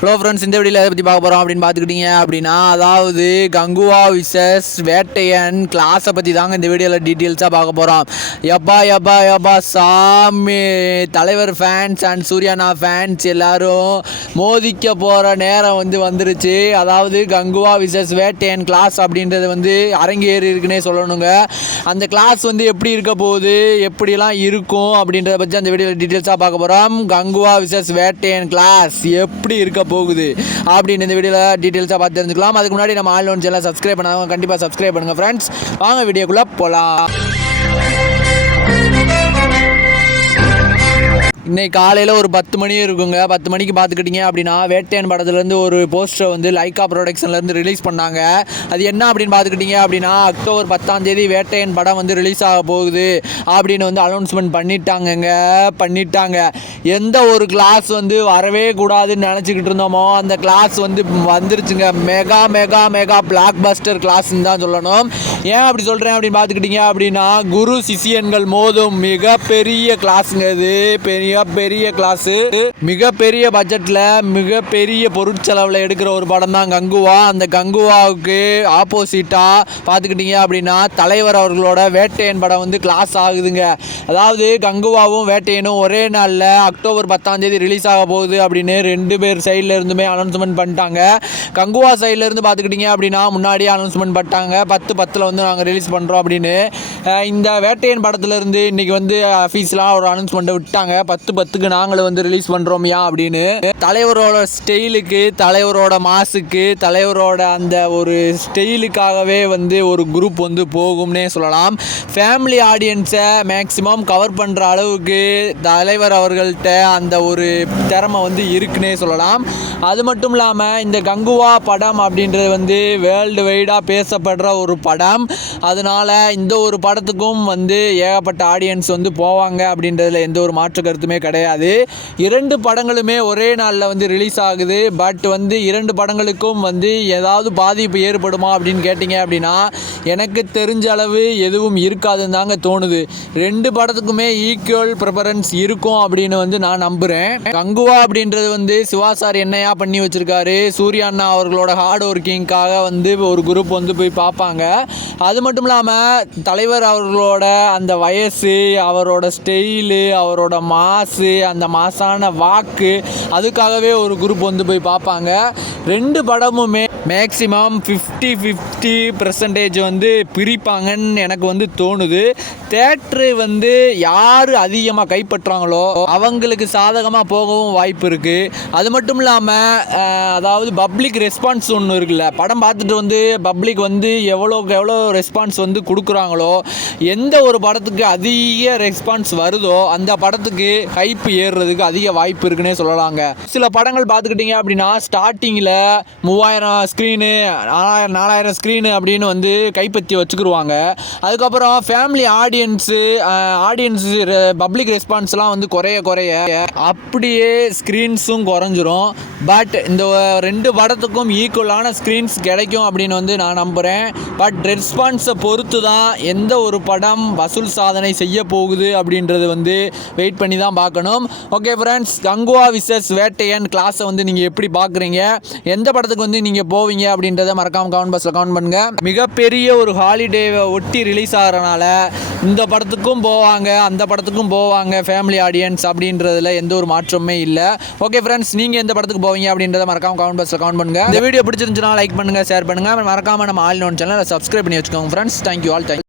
Hello friends இந்த வீடியோவில் எதை பற்றி பார்க்க போகிறோம் அப்படின்னு பார்த்துக்கிட்டீங்க அப்படின்னா அதாவது கங்குவா விசஸ் வேட்டையன் கிளாஸை பற்றி தாங்க இந்த வீடியோவில் டீட்டெயில்ஸாக பார்க்க போகிறோம் எப்பா எப்பா எப்பா சாமி. தலைவர் ஃபேன்ஸ் அண்ட் சூர்யானா ஃபேன்ஸ் எல்லோரும் மோதிக்க போகிற நேரம் வந்து வந்துருச்சு. அதாவது கங்குவா விசஸ் வேட்டையன் கிளாஸ் அப்படின்றது வந்து அரங்கேறி இருக்குன்னே சொல்லணுங்க. அந்த கிளாஸ் வந்து எப்படி இருக்க போகுது எப்படிலாம் இருக்கும் அப்படின்றத பற்றி அந்த வீடியோவில் டீட்டெயில்ஸாக பார்க்க போகிறோம் கங்குவா விசஸ் வேட்டையன் கிளாஸ் எப்படி இருக்க போகுது அப்படின்னு இந்த வீடியோவில் டீட்டெயில்ஸாக பார்த்து தெரிஞ்சுக்கலாம். அதுக்கு முன்னாடி நம்ம ஆன்லைன் சேனல் சப்ஸ்கிரைப் பண்ணாதவங்க கண்டிப்பாக சப்ஸ்கிரைப் பண்ணுங்கள் ஃப்ரெண்ட்ஸ் வாங்க வீடியோக்குள்ளே போகலாம் இன்றைக்கி காலையில் ஒரு பத்து மணி இருக்குங்க. பத்து மணிக்கு பார்த்துக்கிட்டிங்க அப்படின்னா வேட்டையன் படத்துலேருந்து ஒரு போஸ்டரை வந்து லைக்கா ப்ரொடக்ஷன்லேருந்து ரிலீஸ் பண்ணாங்க. அது என்ன அப்படின்னு பார்த்துக்கிட்டிங்க அப்படின்னா அக்டோபர் பத்தாம் தேதி வேட்டையன் படம் வந்து ரிலீஸ் ஆக போகுது அப்படின்னு வந்து அனௌன்ஸ்மெண்ட் பண்ணிட்டாங்கங்க. பண்ணிட்டாங்க. எந்த ஒரு கிளாஸ் வந்து வரவே கூடாதுன்னு நினச்சிக்கிட்டு இருந்தோமோ அந்த கிளாஸ் வந்து வந்துருச்சுங்க. Mega mega mega blockbuster கிளாஸ்ன்னு தான் சொல்லணும். ஏன் அப்படி சொல்கிறேன் அப்படின்னு பார்த்துக்கிட்டிங்க அப்படின்னா குரு சிசியன்கள் மோதும் மிகப்பெரிய கிளாஸுங்க இது. பெரிய மிகப்பெரிய கிளாஸ் மிகப்பெரிய பட்ஜெட்டில் மிகப்பெரிய பொருட்செலவில் எடுக்கிற ஒரு படம் தான் கங்குவா. அந்த கங்குவாவுக்கு ஆப்போசிட்டாக பார்த்துக்கிட்டிங்க அப்படின்னா தலைவர் அவர்களோட வேட்டையன் படம் வந்து கிளாஸ் ஆகுதுங்க. அதாவது கங்குவாவும் வேட்டையனும் ஒரே நாளில் அக்டோபர் பத்தாம் தேதி ரிலீஸ் ஆக போகுது அப்படின்னு ரெண்டு பேர் சைடில் இருந்துமே அனௌன்ஸ்மெண்ட் பண்ணிட்டாங்க. கங்குவா சைடில் இருந்து பார்த்துக்கிட்டீங்க அப்படின்னா முன்னாடியே அனௌன்ஸ்மெண்ட் பண்ணிட்டாங்க. பத்து பத்தில் வந்து நாங்கள் ரிலீஸ் பண்ணுறோம் அப்படின்னு. இந்த வேட்டையன் படத்துலேருந்து இன்றைக்கி வந்து அஃபீஸ்லாம் ஒரு அனௌன்ஸ்மெண்ட்டை விட்டாங்க. பத்து பத்துக்கு நாங்களும் வந்து ரிலீஸ் பண்ணுறோம்யா அப்படின்னு. தலைவரோட ஸ்டைலுக்கு தலைவரோட மாசுக்கு தலைவரோட அந்த ஒரு ஸ்டைலுக்காகவே வந்து ஒரு குரூப் வந்து போகும்னே சொல்லலாம். ஃபேமிலி ஆடியன்ஸை மேக்ஸிமம் கவர் பண்ணுற அளவுக்கு தலைவர் அவர்கள்ட்ட அந்த ஒரு திறமை வந்து இருக்குன்னே சொல்லலாம். அது மட்டும் இல்லாமல் இந்த கங்குவா படம் அப்படின்றது வந்து வேர்ல்டு வைடாக பேசப்படுற ஒரு படம். அதனால் இந்த ஒரு படத்துக்கும் வந்து ஏகப்பட்ட ஆடியன்ஸ் வந்து போவாங்க அப்படின்றதுல எந்த ஒரு மாற்று கருத்துமே கிடையாது. இரண்டு படங்களுமே ஒரே நாளில் வந்து ரிலீஸ் ஆகுது. பட் வந்து இரண்டு படங்களுக்கும் வந்து ஏதாவது பாதிப்பு ஏற்படுமா அப்படின்னு கேட்டிங்க அப்படின்னா எனக்கு தெரிஞ்ச அளவு எதுவும் இருக்காதுன்னு தாங்க தோணுது. ரெண்டு படத்துக்குமே ஈக்குவல் ப்ரிஃபரன்ஸ் இருக்கும் அப்படின்னு வந்து நான் நம்புகிறேன் கங்குவா அப்படின்றது வந்து சிவா சார் என்னையா பண்ணி வச்சுருக்காரு? சூர்யா அண்ணா அவர்களோட ஹார்ட் ஒர்க்கிங்காக வந்து ஒரு குரூப் வந்து போய் பார்ப்பாங்க. அது மட்டும் இல்லாமல் தலைவர் அவர்களோட அந்த வயசு அவரோட ஸ்டைலு அவரோட மாசு அந்த மாசான வாக்கு அதுக்காகவே ஒரு குரூப் வந்து போய் பார்ப்பாங்க. ரெண்டு படமுமே மேக்ஸிமம் ஃபிஃப்டி ஃபிஃப்டி பர்சன்டேஜ் வந்து பிரிப்பாங்கன்னு எனக்கு வந்து தோணுது. தேட்ரு வந்து யார் அதிகமாக கைப்பற்றாங்களோ அவங்களுக்கு சாதகமாக போகவும் வாய்ப்பு இருக்குது அது மட்டும் இல்லாமல் அதாவது பப்ளிக் ரெஸ்பான்ஸ் ஒன்று இருக்குல்ல. படம் பார்த்துட்டு வந்து பப்ளிக் வந்து எவ்வளோக்கு எவ்வளோ ரெஸ்பான்ஸ் வந்து கொடுக்குறாங்களோ எந்த ஒரு படத்துக்கு அதிக ரெஸ்பான்ஸ் வருதோ அந்த படத்துக்கு ஹைப்பு ஏறுறதுக்கு அதிக வாய்ப்பு இருக்குன்னே சொல்லலாங்க. சில படங்கள் பார்த்துக்கிட்டிங்க அப்படின்னா ஸ்டார்டிங்கில் மூவாயிரம் ஸ்க்ரீனு நாலாயிரம் நாலாயிரம் ஸ்க்ரீன் அப்படின்னு வந்து கைப்பற்றி வச்சுக்கிருவாங்க. அதுக்கப்புறம் ஃபேமிலி ஆடியன்ஸு ஆடியன்ஸு பப்ளிக் ரெஸ்பான்ஸ்லாம் வந்து குறைய குறைய அப்படியே ஸ்க்ரீன்ஸும் குறைஞ்சிரும். பட் இந்த ரெண்டு படத்துக்கும் ஈக்குவலான ஸ்க்ரீன்ஸ் கிடைக்கும் அப்படின்னு வந்து நான் நம்புகிறேன் பட் ரெஸ்பான்ஸை பொறுத்து தான் எந்த ஒரு படம் வசூல் சாதனை செய்ய போகுது அப்படின்றது வந்து வெயிட் பண்ணி தான் பார்க்கணும். Okay friends Kanguva versus Vettaiyan கிளாஸை வந்து நீங்கள் எப்படி பார்க்குறீங்க? எந்த படத்துக்கு வந்து நீங்கள் போவீங்க அப்படின்றத மறக்காமல் கவுண்ட் பஸ்ஸில் கவுண்ட் பண்ணுங்க. மிகப்பெரிய ஒரு ஹாலிடேவை ஒட்டி ரிலீஸ் ஆகிறனால இந்த படத்துக்கும் போவாங்க அந்த படத்துக்கும் போவாங்க ஃபேமிலி ஆடியன்ஸ் அப்படின்றதுல எந்த ஒரு மாற்றமே இல்லை. ஓகே ஃப்ரெண்ட்ஸ் நீங்கள் எந்த படத்துக்கு போவீங்க அப்படின்றத மறக்காம கமெண்ட் பாக்ஸில் கமெண்ட் பண்ணுங்க. இந்த வீடியோ பிடிச்சிருந்துச்சுன்னா லைக் பண்ணுங்க ஷேர் பண்ணுங்கள் மறக்காம நம்ம ஆல் நோன் சேனலை சப்ஸ்கிரைப் பண்ணி வச்சுக்கோங்க ஃப்ரெண்ட்ஸ் தேங்க்யூ ஆல் தேங்க்